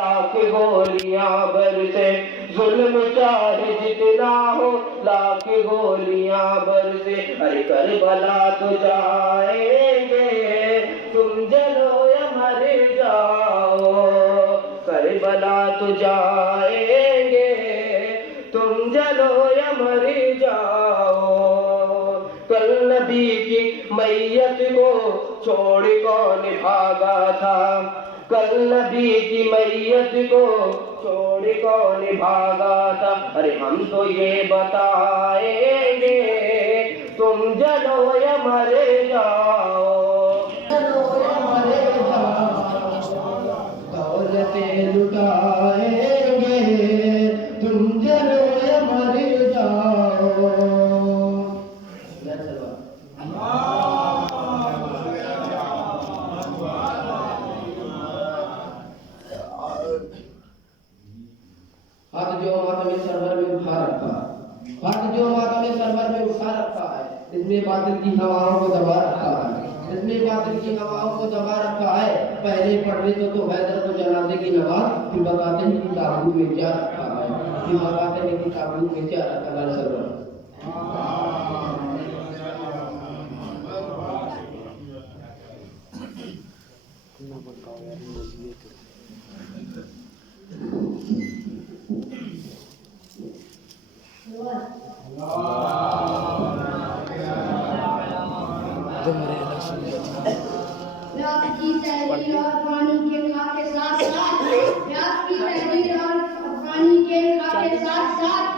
لاکھ گولیاں برسے ظلم چاہے جتنا ہو، لاکھ گولیاں برسے، ارے کربلا تو جائیں گے، تم جلو یا مر جاؤ، کربلا تو جائیں گے، تم جلو یا مر جاؤ۔ کل نبی کی میت کو چھوڑ کون بھاگا تھا، کل نبی کی میت کو چھوڑ کون بھاگا تھا، ارے ہم تو یہ بتائیں گے، تم جلو یا مر جاؤ، جلو یا مر جاؤ، دولتیں لٹائیں گے، تم جلو یا مر جاؤ۔ ہاتھ جو ماتم سرور میں اٹھا رکھا ہے، ہاتھ جو ماتم سرور میں اٹھا رکھا ہے، اس نے باطل کی ہواؤں کو دبا رکھا ہے، اس نے باطل کی ہواؤں کو دبا رکھا ہے۔ پہلے پڑھنے تو حیدر کو جنازے کی نماز، پھر بتاتے ہیں کہ تابوت میں کیا رکھا ہے، پھر بتاتے ہیں کہ تابوت میں کیا رکھا ہے سرور۔ پیاس کی تحریر اور پانی کے خاکے ساتھ ساتھ، پیاس کی تحریر اور پانی کے خاکے ساتھ ساتھ،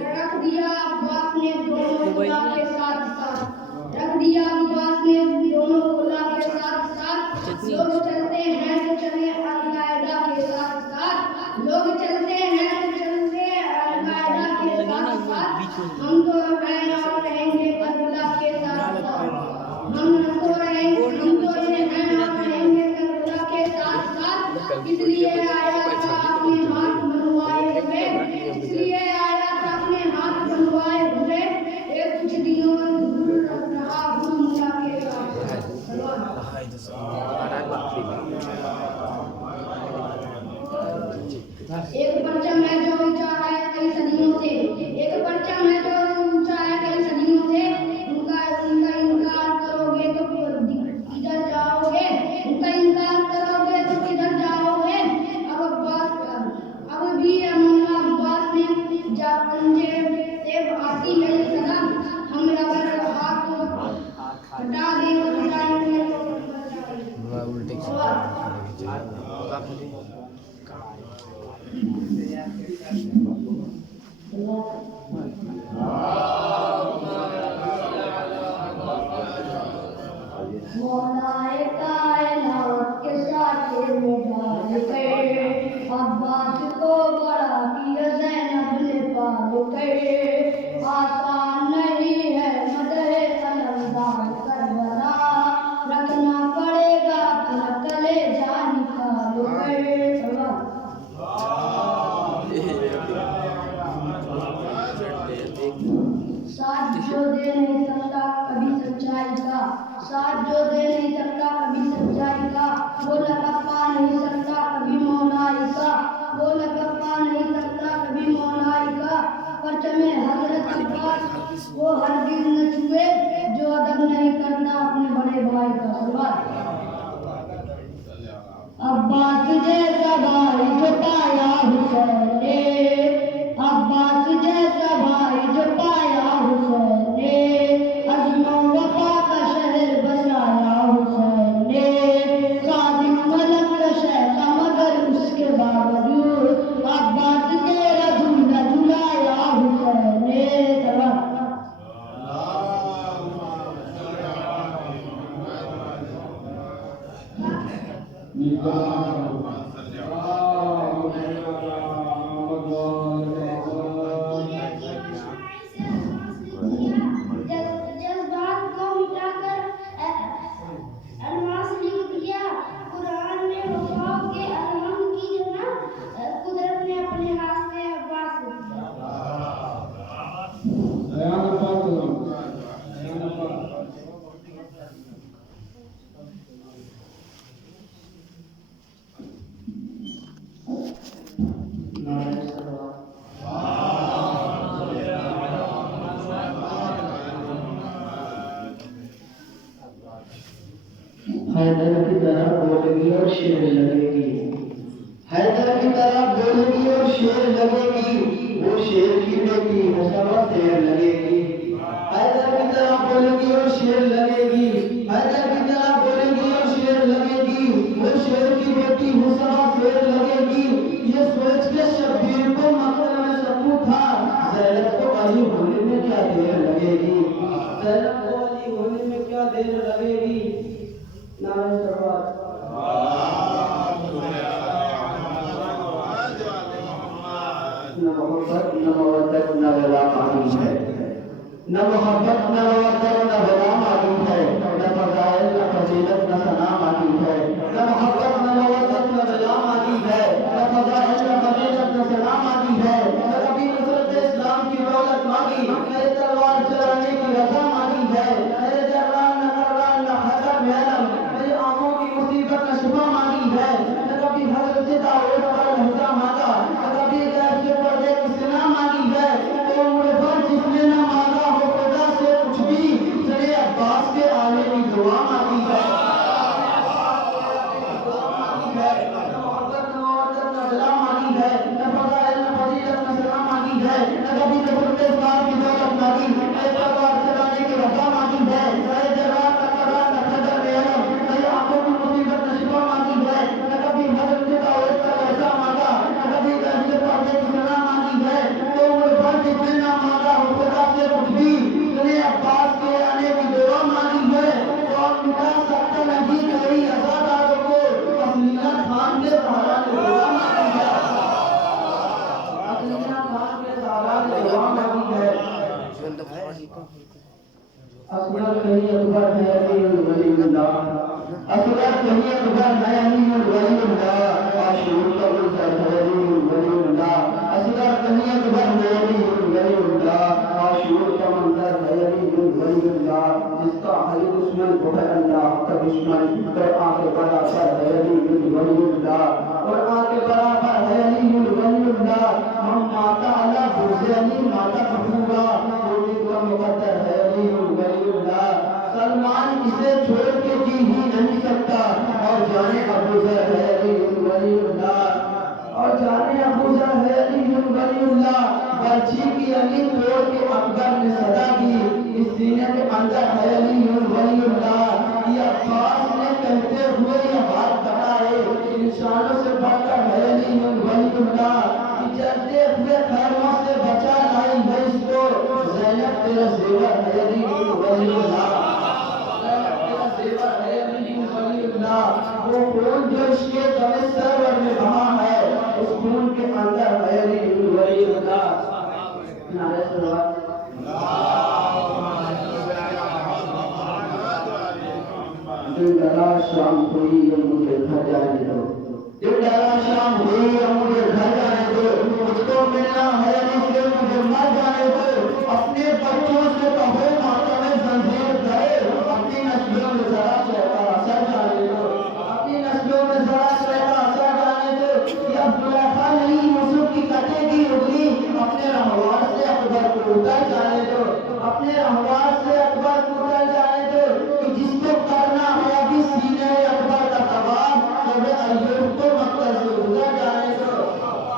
رکھ دیا عباس نے دونوں خدا کے ساتھ ساتھ، رکھ دیا عباس نے دونوں خدا کے ساتھ ساتھ۔ لوگ چلتے ہیں تو چلے القاعدہ کے ساتھ ساتھ، لوگ چلتے ہیں تو چلتے القاعدہ کے ساتھ ساتھ، ہم تو ہیں اور رہیں گے کربلا کے ساتھ ساتھ، ہم تو رہیں گے، ہم تو ہیں اور رہیں گے کربلا کے ساتھ ساتھ۔ اس لیے آیا تھا اپنے ہاتھ بنوائے ہوئے، اس لیے آیا تھا اپنے ہاتھ بنوائے ہوئے، ایک کچھ دنوں دور رہا ہوں مولا کے ساتھ۔ ایک پرچم ہے جو اونچا ہے کئی صدیوں سے، ایک پرچم ہے جو اونچا ہے کئی صدیوں سے، ان کا انکار کرو گے تو کدھر جاؤ گے، ان کا انکار کرو گے تو کدھر جاؤ گے۔ اب بھی مولا عباس نے جا پنجے سے آتی نہیں صدا، ہم اگر ہاتھ ہٹا دیں تو ہٹائیں گے مولا کائنات کے ساتھ میں ڈال کر عباس کو بڑا کیا زینب نے پال کر، آسان نہیں ہے مدح علمدار کربلا، رکھنا پڑے گا اپنا کلیجہ نکال کر۔ ساتھ جو دے نہیں سکتا کبھی سچائی کا، ساتھ جو دے نہیں سکتا کبھی سچائی کا، وہ لقب پا نہیں سکتا کبھی مولائی کا، وہ لقب پا نہیں سکتا کبھی مولائی کا۔ پرچم حضرت عباس وہ ہرگز نہ چھوئے جو ادب نہیں کرتا اپنے بڑے بھائی کا۔ سلوات۔ عباس جیسا بھائی جو پایا حسین نے، عباس جیسا بھائی جو پایا حسین نے، عزم و وفا کا شہر بسایا حسین نے، خادم ملک کا شہر مگر اس کے باوجود عباس تیرا جھولا جھلایا حسین نے۔ شیر لگے گی، حیدر کی طرح بولے گی اور شیر لگے گی، وہ شیر کی بیٹی مصطفیٰ شیر لگے گی، حیدر کی طرح بولے گی اور شیر لگے گی، حیدر کی طرح بولے گی اور شیر لگے گی، وہ شیر کی بیٹی مصطفیٰ شیر لگے گی۔ یہ سوچ کے شبیر کو مکہ میں سکو تھا، زینب کو علی ہونے میں کیا دیر لگے گی، زینب کو علی ہونے میں کیا دیر لگے گی۔ نعرہ تکبیر۔ نہ محبت نہ مودت نہ ولا معلوم ہے، نہ محبت نہ مودت نہ ولا معلوم ہے، نہ فضائل نہ فضیلت نہ ثنا معلوم ہے، نہ محبت نہ مودت نہ ولا معلوم ہے، نہ فضائل نہ فضیلت نہ ثنا معلوم ہے، نہ کبھی نصرت اسلام کی دولت مانگی، نہ تلوار چلانے کی رضا مانگی ہے، میرے جران نہ کران نہ حسن محرم، میری آنکھوں کی مصیبت نہ شفا مانگی ہے، نہ کبھی حضرت داؤد پر لہجہ مانگا، نہ کبھی غیر سے پردے کی سنا مانگی ہے، تو عمر بھر جس نے نہ مانگا ہو خدا سے کچھ بھی، سرے عباس کے آنے کی دعا مانگی ہے۔ نہ محبت نہ مودت نہ ولا مانگی ہے، نہ فضائل نہ فضیلت نہ ثنا مانگی ہے، نہ کبھی نصرت اسلام کی دولت مانگی، نہ تلوار چلانے کی رضا مانگی ہے، نہ جرات نہ کران نہ قدر محرم، نہ آنکھوں کی مصیبت نہ شفا مانگی ہے، نہ کبھی حضرت داؤد کا لہجہ مانگا، نہ کبھی غیر سے پردے کی سنا مانگی ہے، تو عمر بھر جس نے نہ مانگا ہو خدا سے کچھ بھی، سرے عباس کے آنے کی دعا مانگی ہے، کون مٹا سکتا نہیں تیری عزاداروں کو، اصلیہ خان کے سہارا نے دعا مانگی ہے، اصلیہ خان کے سہارا نے دعا مانگی ہے۔ اصغر کہیں اکبر ہے علی ولی اللہ، اصغر کہیں اکبر ہے علی ولی اللہ، عاشور کا گلزار ہے علی ولی اللہ، اصغر کہیں اکبر ہے علی ولی اللہ، عاشور کا منظر ہے علی ولی اللہ، جس کا ہر دشمن کو ہے اللہ کا دشمن، اور آنکھ برابر ہے علی ولی اللہ، اور آنکھ برابر ہے علی ولی اللہ، ہم ماتا اللہ بوزے علی ماتا کفورا، کوئی کا مقدر ہے علی ولی اللہ، سلمان اسے چھوڑ کے جی ہی نہیں سکتا، اور جانے ابو ذر ہے علی ولی اللہ، اور جانے ابو ذر ہے علی ولی اللہ، برچھی کی علی توڑ کے اکبر نے صدا دی، اس سینے کے اندر ہے علی ولی اللہ، یہ عباس نے کہتے ہوئے یہ ہاتھ بڑھائے، انسانوں سے بڑھ کر ہے علی ولی اللہ، چلتے ہوئے خیروں سے بچا لائی ہے اس کو، زینب تیرا زیور ہے علی ولی اللہ، زینب تیرا زیور ہے علی ولی اللہ، وہ خون جو اس کے دم سرور میں بہا ہے، اس خون کے اندر ہے علی ولی اللہ۔ نعرہ صلوات۔ دل ڈالا شام ہوئی اب مجھے گھر جانے دو، دل ڈالا شام ہوئی اب مجھے گھر جانے دو، مجھ کو ملنا ہے علی سے مجھے مر جانے دو، اپنے بچوں سے کہو ماتم زنجیر گئے، اپنی نسلوں میں ذرا شہر اثر جانے دو، اپنی نسلوں میں ذرا شہر اثر جانے دو، یہ عبداللہ نہیں یوسف کی کٹے گی اگلی، اپنے رہوار سے اکبر کو اتر جانے دو، اپنے رہوار سے اکبر کو اتر جانے دو، کہ جس کو کرنا ہے ابھی سینے اکبر کا تباہ، صبح ایوب کو مکہ سے گزر جانے دو،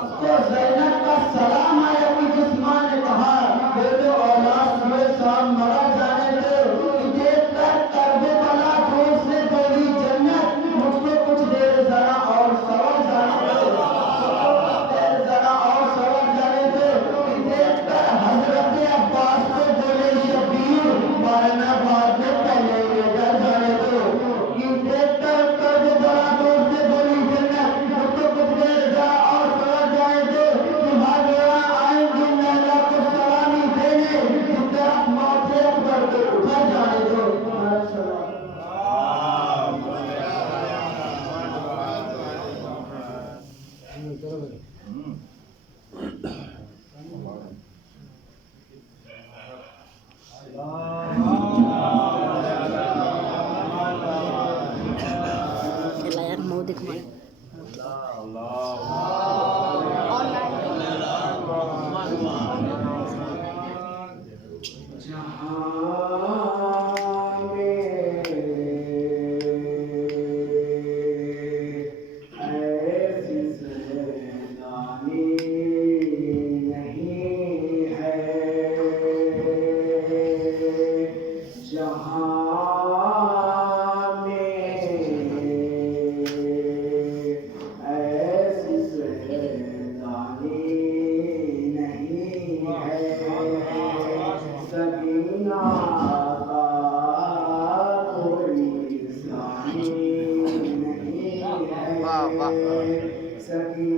اس کو زینب کا سلام آیا کہ جس ماں نے کہا بیٹو اولاد ہوئے سام مرا جانے دو، کہ دیکھ کر کرب بلا دور سے بولی جنت، مجھ کو کچھ دیر ذرا اور سور جانے دو، مجھ کو کچھ دیر ذرا اور سور جانے دو، کہ دیکھ کر حضرت عباس کو بولے شبیر مارنا بعد میں پہلے یہ ڈر جانے دو، کہ دیکھ کر کرب بلا دور سے بولی جنت، مجھ کو کچھ دیر ذرا اور سور جانے دو، کہ ہاجرہ آئیں گی لیلا کو سلامی دینے، جس طرف موت سے اکبر کو اٹھا جانے دو۔ نعرہ صلوات۔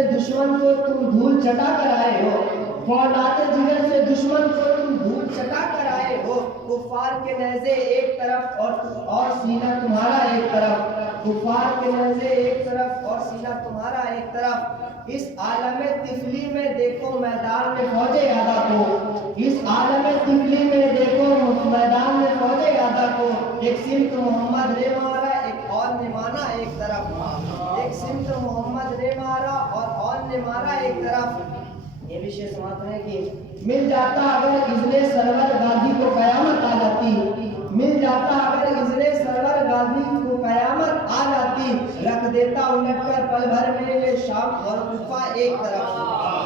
سے دشمن کو تم دھول چٹا کر آئے ہو، فولاد جگر سے دشمن کو تم دھول چٹا کر آئے ہو، کفار کے نیزے ایک طرف اور سینہ تمہارا ایک طرف، کفار کے نیزے ایک طرف اور سینہ تمہارا ایک طرف، اس عالم طفلی میں دیکھو میدان میں فوج یادا کو، اس عالم طفلی میں دیکھو میدان میں فوج یادا کو، ایک سمت محمد رے مارا ایک اور نے مانا ایک طرف، ایک سمت محمد رے مارا اور نے مارا ایک طرف۔ یہ بھی شعر سماعت ہے کہ مل جاتا اگر اذن سرور غازی کو قیامت آ جاتی، مل جاتا اگر اذن سرور غازی کو قیامت آ جاتی، رکھ دیتا الٹ کر پل بھر میں یہ شام اور کوفہ ایک طرف،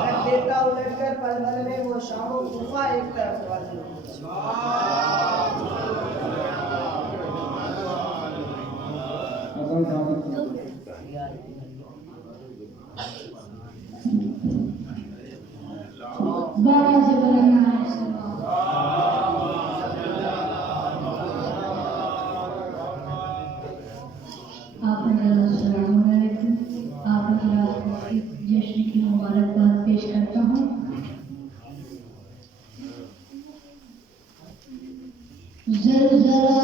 رکھ دیتا الٹ کر پل بھر میں وہ شام و کوفہ ایک طرف۔ بابا سے بلند آپ السلام علیکم، آپ حضرات کی جشن کی مبارکباد پیش کرتا ہوں۔ زلزلہ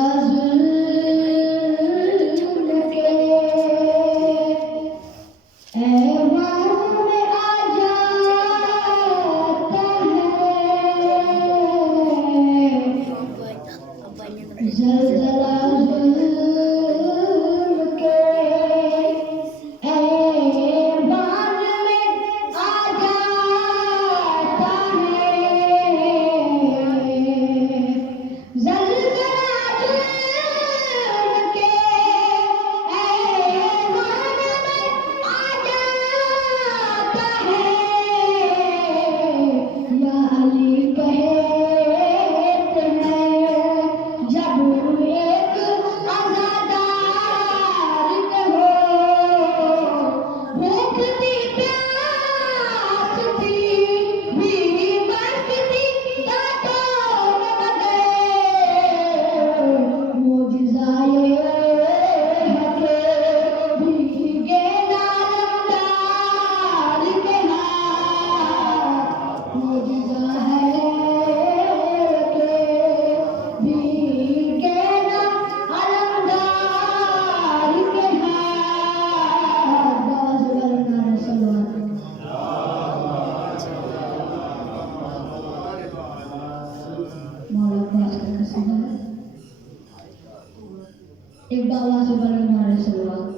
ایک بابا سے بلند نعرے صلوات۔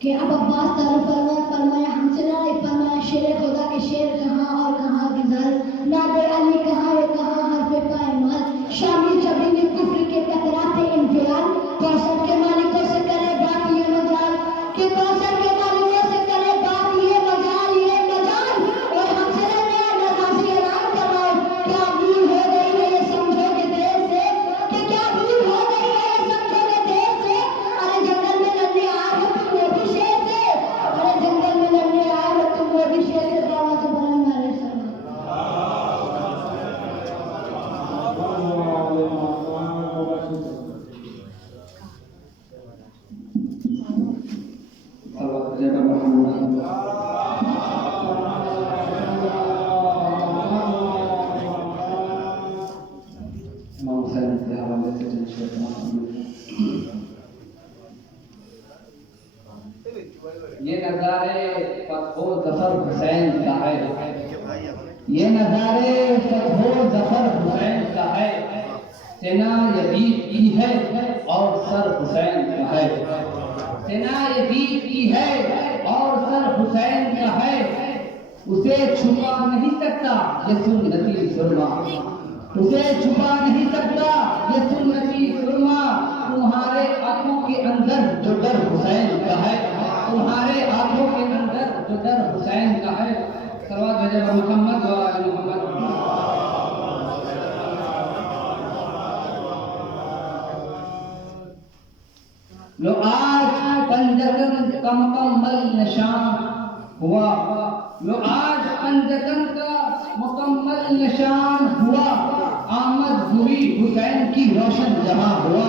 کہ اب عباس تعریف فرمایا ہم سے نہ فرمایا شیر خدا کے شیر کہاں اور کہاں گزر، ناد علی کہاں ہے کہاں حرف پائمال، شامی جبین کفر کے ٹکراتے انفعال، کوثر کے مالکوں سے کرے بات یہ مجال، کہ کوثر کے مالکوں سے کرے بات یہ مجال، یہ مجال، اور ہم سے نہ نغازی اعلان کرواؤ، کیا بھول ہو گئی ہے یہ سمجھو گے دیر سے، کہ کیا بھول ہو گئی ہے یہ سمجھو گے دیر سے، ارے جنگل میں لڑنے آئے ہو تم وہ بھی شیر سے، ارے جنگل میں لڑنے آئے ہو تم وہ بھی شیر سے، بابا سے بلند نعرے صلوات۔ یہ نظارے فتح و ظفر حسین کا ہے، یہ نظارے فتح و ظفر حسین کا ہے، سنا یزید کی ہے اور سر حسین کا ہے، سنا یزید کی ہے اور سر حسین کا ہے، اسے چھپا نہیں سکتا یہ سنتی سرما، اسے چھپا نہیں سکتا یہ سنتی سرما، تمہارے آنکھوں کے اندر جو ڈر حسین کا ہے، تمہارے آنکھوں کے اندر جو ڈر حسین کا ہے۔ صلوات بھیجے محمد و آل محمد۔ لو آج پنجتن کا مکمل نشان ہوا، لو آج پنجتن کا مکمل نشان ہوا، آمد ہوئی حسین کی روشن جہاں ہوا،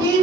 3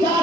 4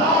4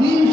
3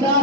4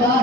4